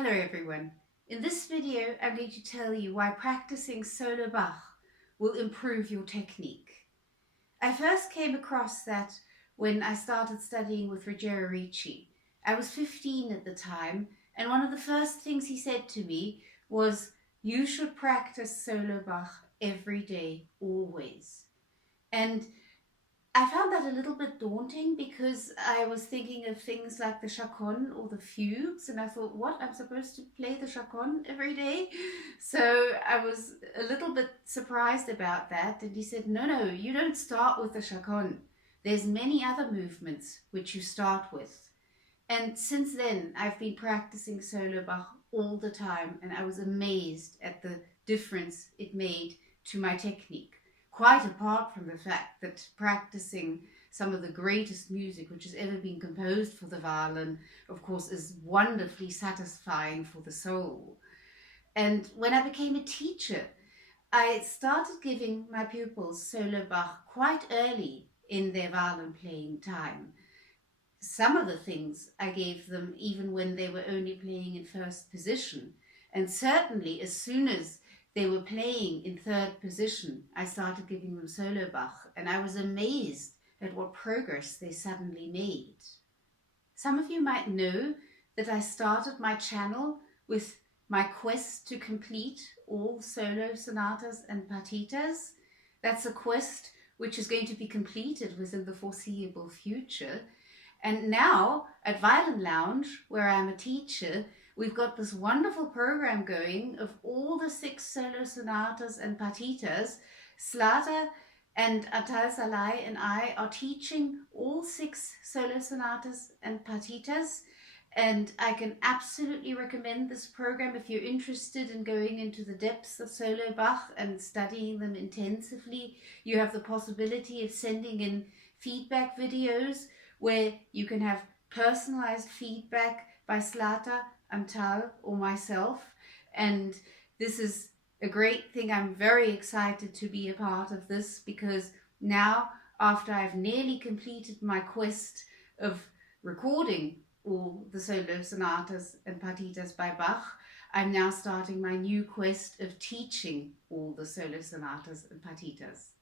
Hello everyone. In this video I'm going to tell you why practicing solo Bach will improve your technique. I first came across that when I started studying with Ruggiero Ricci. I was 15 at the time, and one of the first things he said to me was, you should practice solo Bach every day, always. And I found that a little bit daunting because I was thinking of things like the chaconne or the fugues, and I thought, what, I'm supposed to play the chaconne every day? So I was a little bit surprised about that, and he said, no, you don't start with the chaconne. There's many other movements which you start with. And since then, I've been practicing solo Bach all the time, and I was amazed at the difference it made to my technique. Quite apart from the fact that practicing some of the greatest music which has ever been composed for the violin, of course, is wonderfully satisfying for the soul. And when I became a teacher, I started giving my pupils solo Bach quite early in their violin playing time. Some of the things I gave them even when they were only playing in first position, and certainly as soon as they were playing in third position, I started giving them solo Bach, and I was amazed at what progress they suddenly made. Some of you might know that I started my channel with my quest to complete all solo sonatas and partitas. That's a quest which is going to be completed within the foreseeable future. And now at Violin Lounge, where I'm a teacher, we've got this wonderful program going of all the 6 solo sonatas and partitas. Slata and Atal Salai and I are teaching all 6 solo sonatas and partitas, and I can absolutely recommend this program if you're interested in going into the depths of solo Bach and studying them intensively. You have the possibility of sending in feedback videos where you can have personalized feedback by Slata, Antal, or myself, and this is a great thing. I'm very excited to be a part of this, because now, after I've nearly completed my quest of recording all the solo sonatas and partitas by Bach, I'm now starting my new quest of teaching all the solo sonatas and partitas.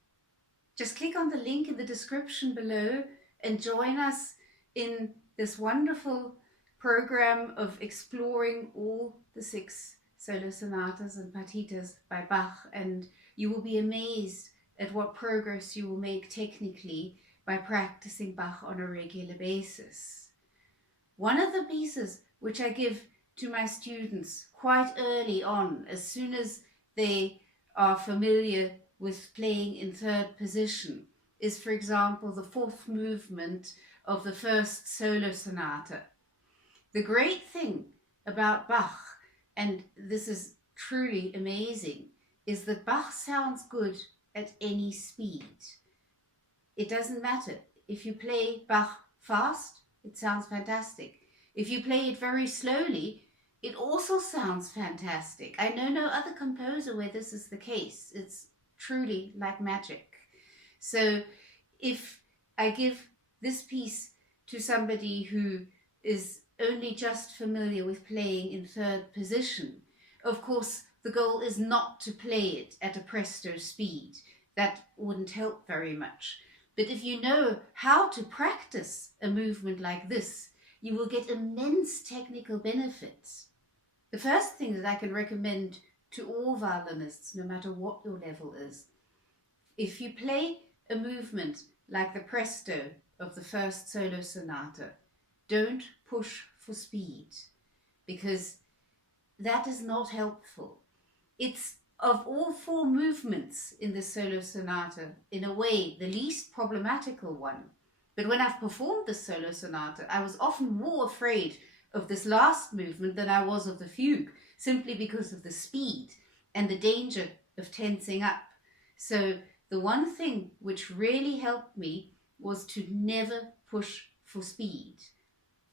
Just click on the link in the description below and join us in this wonderful program of exploring all the 6 solo sonatas and partitas by Bach, and you will be amazed at what progress you will make technically by practicing Bach on a regular basis. One of the pieces which I give to my students quite early on, as soon as they are familiar with playing in third position, is, for example, the 4th movement of the first solo sonata. The great thing about Bach, and this is truly amazing, is that Bach sounds good at any speed. It doesn't matter. If you play Bach fast, it sounds fantastic. If you play it very slowly, it also sounds fantastic. I know no other composer where this is the case. It's truly like magic. So if I give this piece to somebody who is only just familiar with playing in third position, of course the goal is not to play it at a Presto speed. That wouldn't help very much. But if you know how to practice a movement like this, you will get immense technical benefits. The first thing that I can recommend to all violinists, no matter what your level is, if you play a movement like the Presto of the first solo sonata, don't push for speed, because that is not helpful. It's, of all 4 movements in the solo sonata, in a way the least problematical one. But when I've performed the solo sonata, I was often more afraid of this last movement than I was of the fugue, simply because of the speed and the danger of tensing up. So the one thing which really helped me was to never push for speed.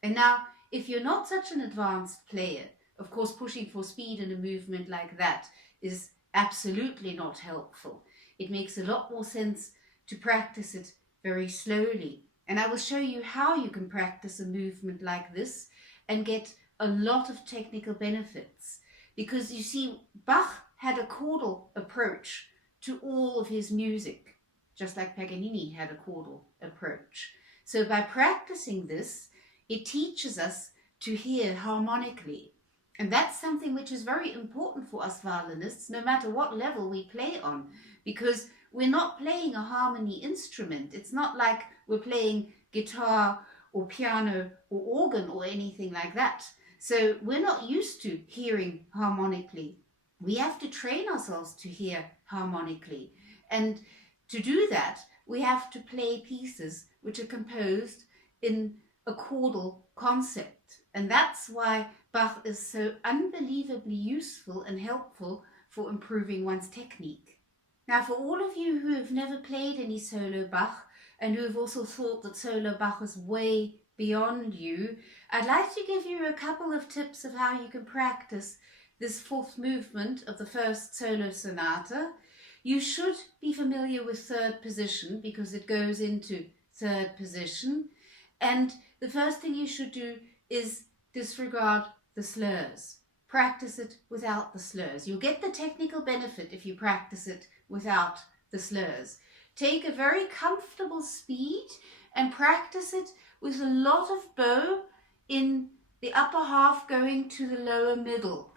And now, if you're not such an advanced player, of course pushing for speed in a movement like that is absolutely not helpful. It makes a lot more sense to practice it very slowly. And I will show you how you can practice a movement like this and get a lot of technical benefits, because you see, Bach had a chordal approach to all of his music, just like Paganini had a chordal approach. So by practicing this, it teaches us to hear harmonically. And that's something which is very important for us violinists, no matter what level we play on, because we're not playing a harmony instrument. It's not like we're playing guitar or piano or organ or anything like that. So we're not used to hearing harmonically. We have to train ourselves to hear harmonically. And to do that, we have to play pieces which are composed in a chordal concept. And that's why Bach is so unbelievably useful and helpful for improving one's technique. Now, for all of you who have never played any solo Bach and who have also thought that solo Bach is way beyond you, I'd like to give you a couple of tips of how you can practice this fourth movement of the first solo sonata. You should be familiar with third position because it goes into third position. And the first thing you should do is disregard the slurs. Practice it without the slurs. You'll get the technical benefit if you practice it without the slurs. Take a very comfortable speed and practice it with a lot of bow in the upper half going to the lower middle.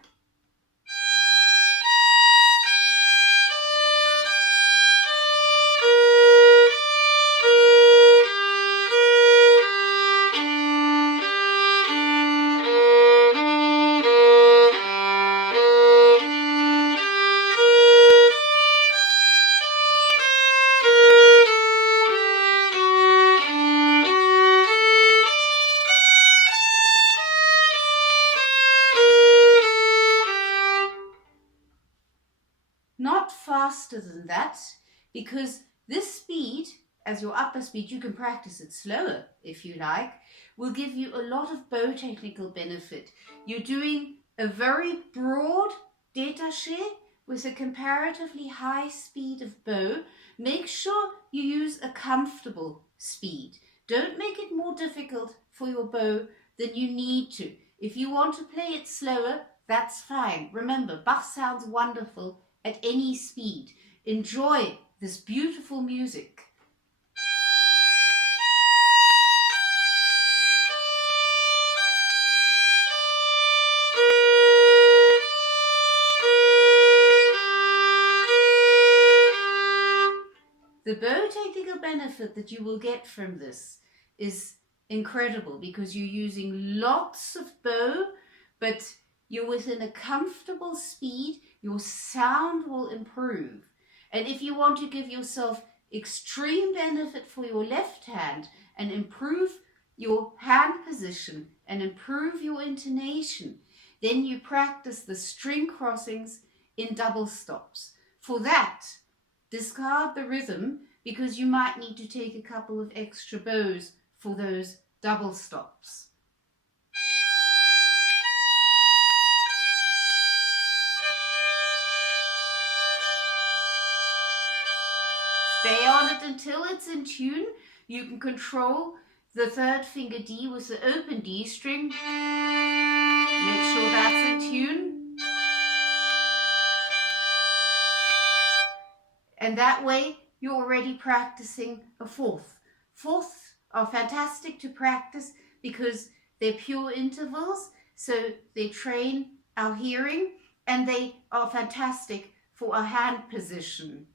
Not faster than that, because this speed, as your upper speed, you can practice it slower if you like, will give you a lot of bow technical benefit. You're doing a very broad détaché with a comparatively high speed of bow. Make sure you use a comfortable speed. Don't make it more difficult for your bow than you need to. If you want to play it slower, that's fine. Remember, Bach sounds wonderful at any speed. Enjoy this beautiful music. The bow technical benefit that you will get from this is incredible because you're using lots of bow, but you're within a comfortable speed. Your sound will improve. And if you want to give yourself extreme benefit for your left hand and improve your hand position and improve your intonation, then you practice the string crossings in double stops. For that, discard the rhythm because you might need to take a couple of extra bows for those double stops. Stay on it until it's in tune. You can control the third finger D with the open D string. Make sure that's in tune. And that way you're already practicing a fourth. Fourths are fantastic to practice because they're pure intervals, so they train our hearing, and they are fantastic for our hand position.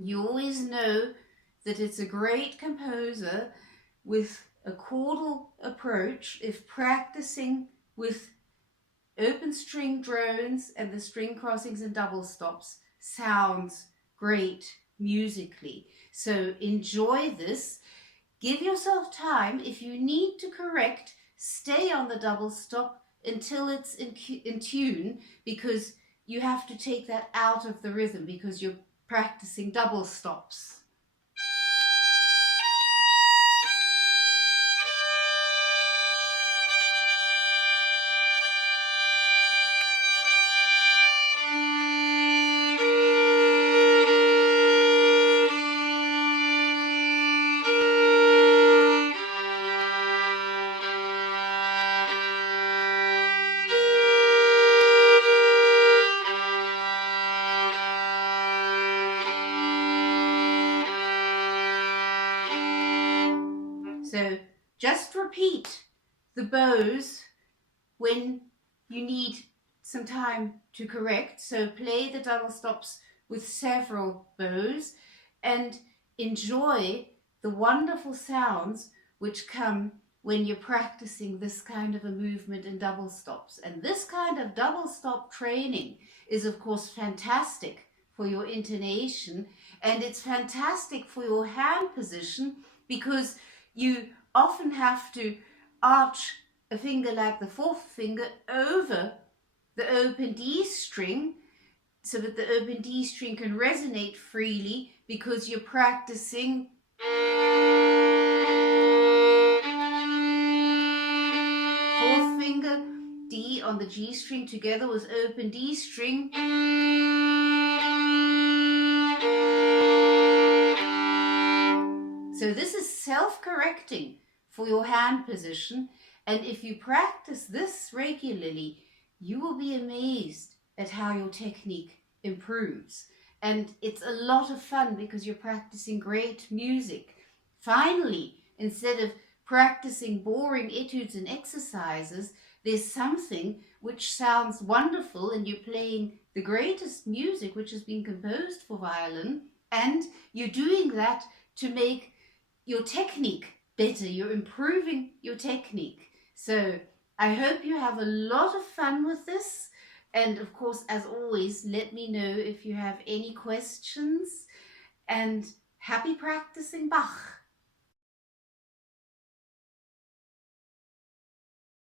You always know that it's a great composer with a chordal approach if practicing with open string drones and the string crossings and double stops sounds great musically. So enjoy this. Give yourself time. If you need to correct, stay on the double stop until it's in tune, because you have to take that out of the rhythm because you're practicing double stops. So just repeat the bows when you need some time to correct. So play the double stops with several bows and enjoy the wonderful sounds which come when you're practicing this kind of a movement in double stops. And this kind of double stop training is of course fantastic for your intonation, and it's fantastic for your hand position, because you often have to arch a finger like the fourth finger over the open D string so that the open D string can resonate freely, because you're practicing fourth finger D on the G string together with open D string. So this is self-correcting for your hand position, and if you practice this regularly, you will be amazed at how your technique improves. And it's a lot of fun because you're practicing great music. Finally, instead of practicing boring etudes and exercises, there's something which sounds wonderful, and you're playing the greatest music which has been composed for violin, and you're doing that to make your technique better. You're improving your technique. So I hope you have a lot of fun with this. And of course, as always, let me know if you have any questions. And happy practicing Bach.